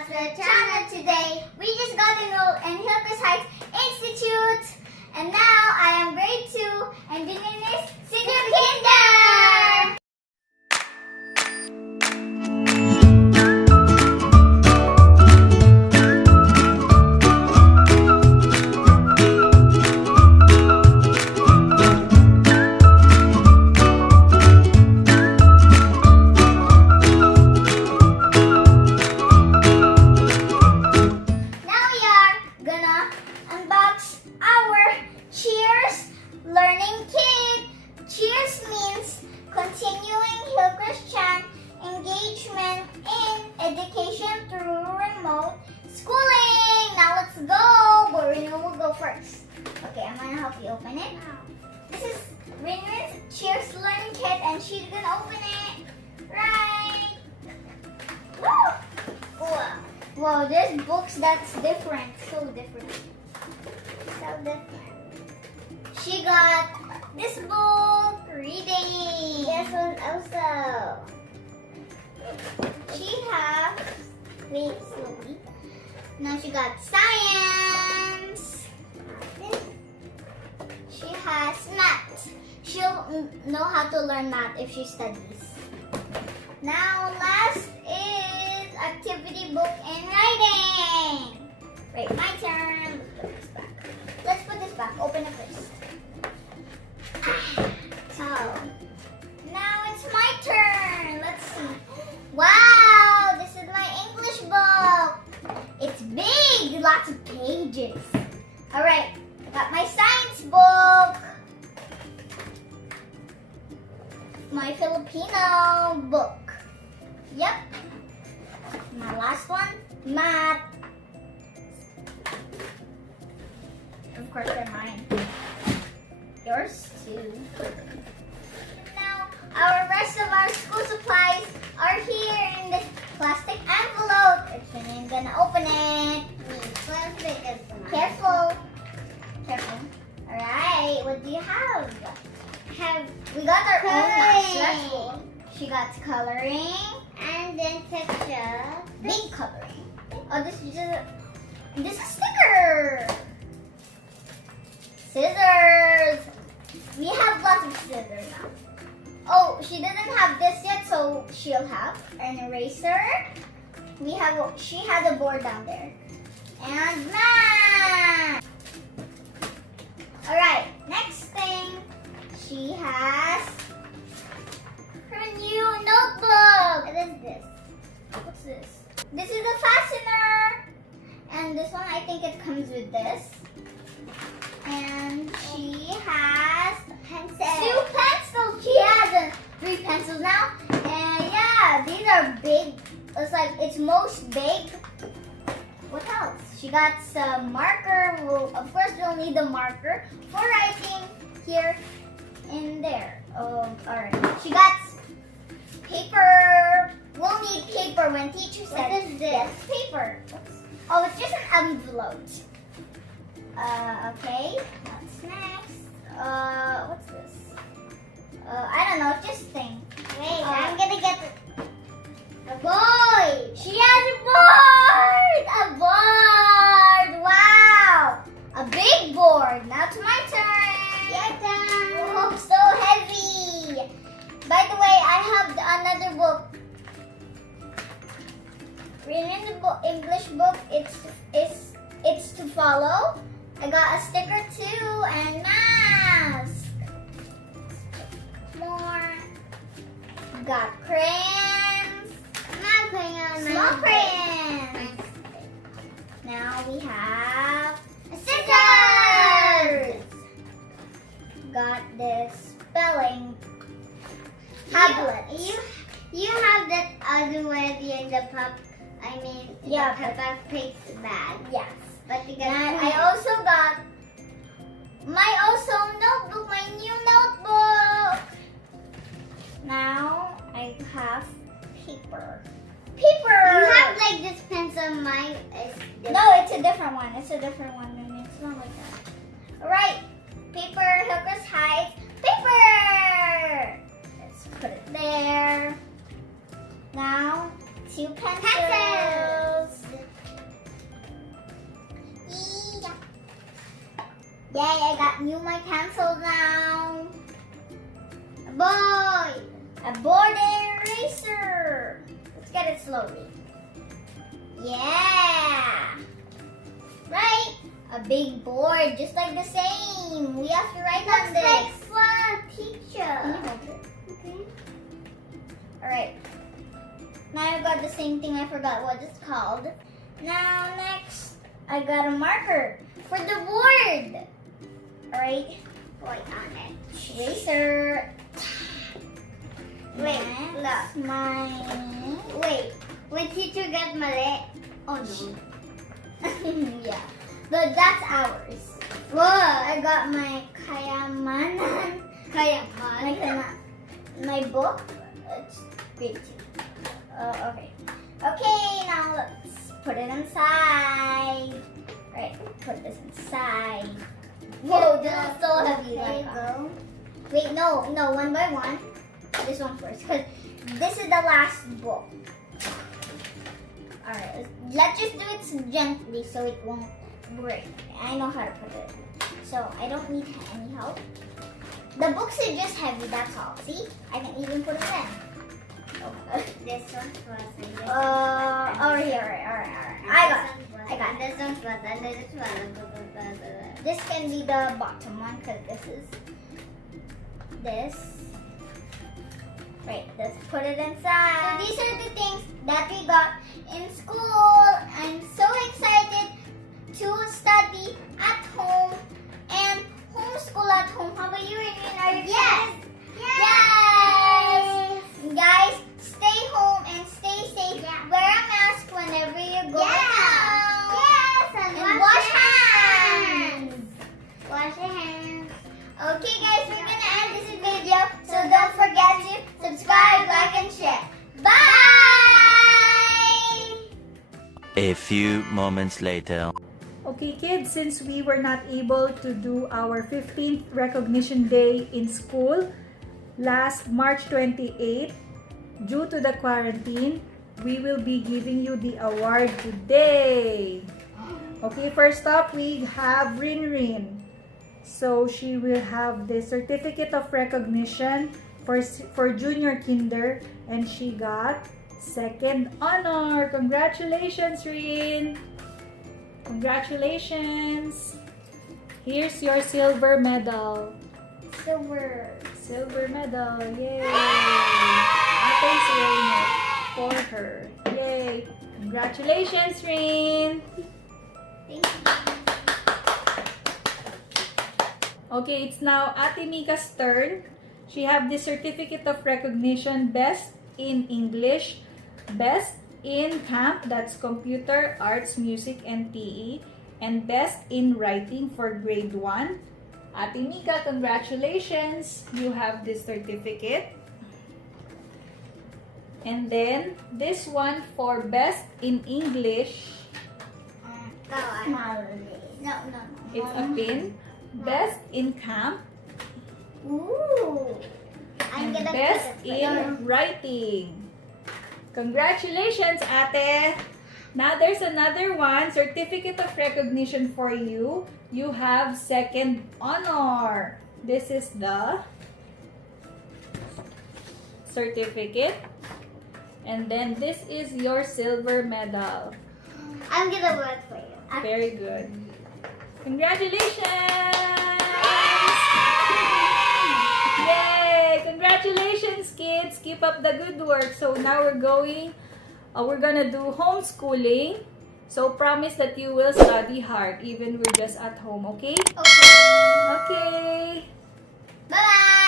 back to the channel today. We just got enrolled in Hillcrest Heights Institute. And now I am grade 2 and Julian is senior kinder. Continuing Hillcrest engagement in education through remote schooling. Now let's go. But Rayne will go first. Okay, I'm gonna help you open it. This is Rayne's Cheers Learning Kit, and she's gonna open it. Right. Woo! Whoa, there's books that's different. So different. So different. She got this book, reading. This one also. She has, wait, slowly. Now she got science. She has math. She'll know how to learn math if she studies. Now last is activity book and writing. Right, my turn. Let's put this back. Open it first. So, now it's my turn. Let's see. Wow, this is my English book. It's big, lots of pages. All right, I got my science book. My Filipino book. Yep. My last one, math. Of course, they're mine. Yours too. Now, our rest of our school supplies are here in this plastic envelope. I'm gonna open it. Careful. Careful. Alright, what do you have? We got our own math. Let's go. She got coloring. And then picture. Big coloring. Oh, this is a sticker. Scissors. We have lots of scissors now. Oh, she doesn't have this yet, so she'll have an eraser. She has a board down there. And math. Alright, next thing. She has her new notebook. What is this? What's this? This is a fastener. And this one, I think it comes with this. And she has two pencils. She has 3 pencils now. And yeah, these are big. It's most big. What else? She got some marker. Of course, we'll need the marker for writing here and there. Alright. She got paper. We'll need paper when teacher says what is this? Yes, paper. Oh, it's just an envelope. Okay, what's next? What's this? I don't know, just think. Wait, I'm gonna get a board. She has a board! A board! Wow! A big board. Now it's my turn. Your turn. Oh, so heavy. By the way, I have another book. Reading the English book, it's to follow. I got a sticker too and mask. More. Got crayons. Not crayons. Small crayons. Now we have scissors. Got this spelling tablet. You have that other way in the Peppa Pig bag. Yes. But I also got my notebook, my new notebook. Now I have paper. Paper! You have like this pencil, mine is different. No, it's a different one. It's a different one and it's not like that. Alright, paper, Hillcrest Heights, paper! Let's put it there. Now, 2 pencils. Yay, I got my pencil now. A boy! A board eraser! Let's get it slowly. Yeah! Right? A big board, just like the same. We have to write on this. Like for teacher. Can you hold it? Okay. Alright. Now I got the same thing. I forgot what it's called. Now next, I got a marker for the board. Alright. Write on it. Eraser. Wait, look. Mine. Wait. When teacher got mali. Oh no. Yeah. But that's ours. Whoa, I got my kayamanan. My book. It's grade 2. Okay. Okay, now let's put it inside. Right, put this inside. Whoa, this is so heavy. There you go. Wait, no, one by one. This one first, because this is the last book. Alright, let's just do it gently so it won't break. I know how to put it. So I don't need any help. The books are just heavy, that's all. See? I can even put them in. Okay. This one's first. Over here, alright. I got it. This one's first, and then this one. This can be the bottom one, because this is this. Right, let's put it inside. So these are the things that we got in school. I'm so excited to study at home and homeschool at home. How about you, Rayne? Are you excited? Yes! Guys, stay home and stay safe. Yeah. Wear a mask whenever you go out. Yes! And wash hands. Wash your hands. Okay, guys, we're gonna end this video. So don't forget to subscribe, like, and share. Bye! A few moments later. Okay kids, since we were not able to do our 15th recognition day in school last March 28th due to the quarantine, we will be giving you the award today. Okay, first up we have Rayne Mayne. So she will have the certificate of recognition for junior kinder, and she got second honor. Congratulations, Rayne! Congratulations! Here's your silver medal. Silver medal. Yay! Ate's wearing it for her. Yay! Congratulations, Rayne! Thank you. Okay, it's now Ate Mika's turn. She have the certificate of recognition, Best in English, Best in Camp, that's Computer, Arts, Music, and PE, and Best in Writing for Grade 1. Ate Mika, congratulations! You have this certificate. And then, this one for Best in English. No. It's a pin. Best in Camp. Ooh. I'm gonna Best put it in Writing. Congratulations, Ate! Now there's another one, certificate of recognition for you. You have second honor. This is the certificate. And then this is your silver medal. I'm gonna work for you. Very good. Congratulations! Yay! Congratulations, kids! Keep up the good work. So now we're gonna do homeschooling. So promise that you will study hard even we're just at home, okay? Okay. Okay. Bye-bye!